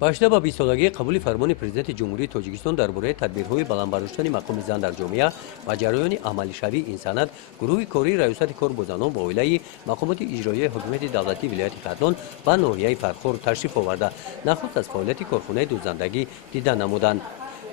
башида ба 20 солагии қабули фармони президенти ҷумҳурии тоҷикистон дар бораи тадбирҳои баландбардоштани мақоми зан дар ҷомеа ва ҷараёни амалишавии ин санад гурӯҳи кории раёсати кор бо занон ва оилаи мақомоти иҷроияи ҳокимияти давлатии вилояти хатлон ба ноҳияи фархор ташриф оварда нахуст аз фаъолияти корхонаи дӯзандагӣ дидан намуданд.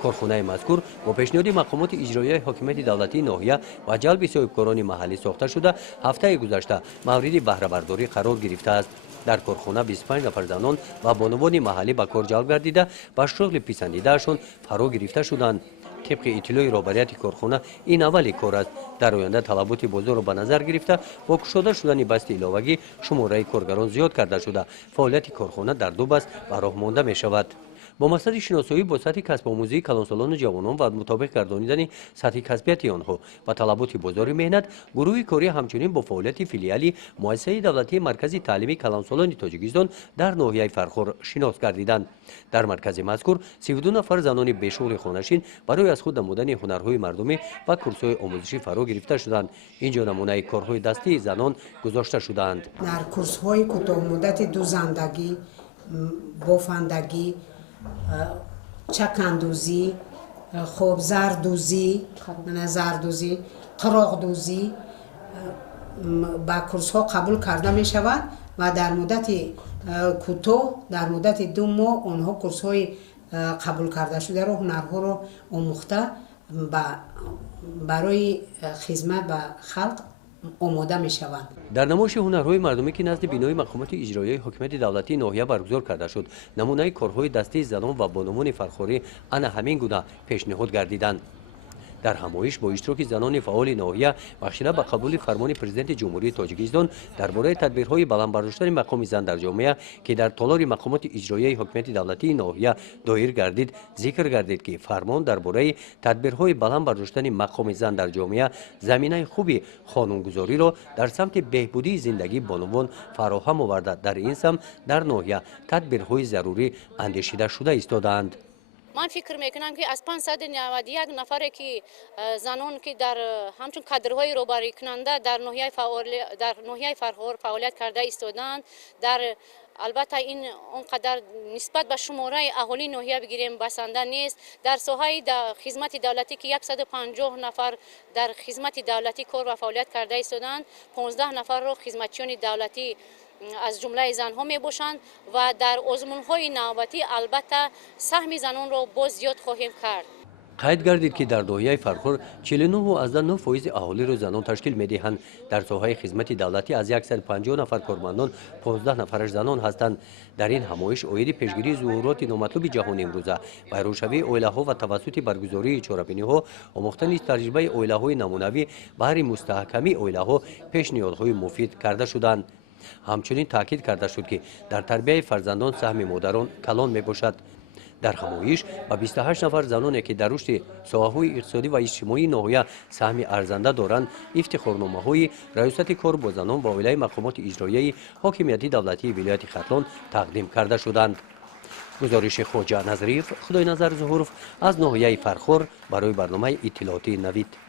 корхонаи мазкур бо пешниҳоди мақомоти иҷроияи ҳокимияти давлатии ноҳия ва ҷалби соҳибкорони маҳаллӣ сохта шуда ҳафтаи гузашта мавриди баҳрабардорӣ қарор гирифтааст. дар корхона 25 нафар занон ва бонувони маҳаллӣ ба кор ҷалб гардида ба шуғли писандидаашон фаро гирифта шуданд. طبق اطلاع رهبریت کارخانه این اولی کار است. در آینده طلبات بازار را به نظر گرفته با گشوده شدن بست علاوگی شماره کارگران زیاد کرده شده. فعالیت کارخانه در دو بست به راه مانده می شود. با مقصد شناسایی با سطح کسب آموزی کلانسالان و جوانان و مطابق گردانیدن سطح کسبیت آنها و طلبات بازار مهنت، گروه کاری همچنین با فعالیت فیلیالی مؤسسه دولتی مرکز تعلیمی کلانسالان تاجیکستان در ناحیه فرخار شناس گردیدند. در مرکز مذکور 32 نفر زنان بیشغل خانه‌نشین برای از خود نمودن هنرهای مردمی و کورس‌های آموزشی فرا گرفته شدند. اینجا نمونه کارهای دستی زنان گذاشته شدند. در کورس‌های کوتاه مدت دوزندگی، بافندگی، چکندوزی، خوب زردوزی، قراقدوزی با کورس ها قبول کرده می شود و در مدت کوتاه در مدت 2 ماه آنها کورس های قبول کرده شده رو هنرها رو آموخته برای خدمت به خلق آماده می شوند. در نمایش هنرهای مردمی که نزد بینای مقامات اجرایی حکومت دولتی ناحیه برگزار کرده شد، نمونه کارهای دستی زنان و بانوان فرخاری انا همین گونه پیشنهاد گردیدند. در همایش با اشتراک زنان فعال ناحیه بخشیده به قبول فرمان پرزیدنت جمهوری تاجیکستان درباره تدبیرهای بلندبرداشتن مقام زن در جامعه که در تالار مقامات اجرایی حکومت دولتی ناحیه دایر گردید، ذکر گردید که فرمان درباره تدبیرهای بلندبرداشتن مقام زن در جامعه زمینه خوبی قانونگذاری را در سمت بهبودی زندگی بانوان فراهم آورده. در این سمت در ناحیه تدبیرهای ضروری اندیشیده شده ایستادند. من فکر میکنم که از 591 نفری که زنان که در همچون کادرهای روباری کننده در ناحیه فرخار فعالیت کرده ایستادند، در البته این اونقدر نسبت به شماره اهالی ناحیه بگیریم بسنده نیست. در ساحه خدمت دولتی که 150 نفر در خدمت دولتی کار و فعالیت کرده ایستادند، 15 نفر رو خدمتچیان دولتی از جمله زنها می باشند و در آزمون‌های نوبتی البته سهم زنان را باز زیاد خواهیم کرد. قید گردید که در ناحیه فرخار 49.9% اهالی را زنان تشکیل می‌دهند. در ساحه خدمت دولتی از 150 نفر کارمندان 15 نفرش زنان هستند. در این همایش اوید پیشگیری ظهورات نامطلوب جهان امروزه و روشوی اویله‌ها و توسط برگزاری چهاربینی‌ها آموختن تجربه اویله‌های نمونوی برای مستحکمی اویله‌ها پیشنهادهای مفید کرده شدند. همچنین تاکید کرده شد که در تربیت فرزندان سهم مادران کلان می باشد. در همایش با 28 نفر زنانی که در رشد ساحه‌های اقتصادی و اجتماعی ناحیه سهم ارزنده دارند، افتخارنامه‌های ریاست کار با زنان و اعلای مقامات اجرایی حاکمیت دولتی ولایت ختلان تقدیم کرده شدند. گزارش خواجه نظریف خدای نظر ظهورف از ناحیه فرخار برای برنامه اطلاعاتی نوید.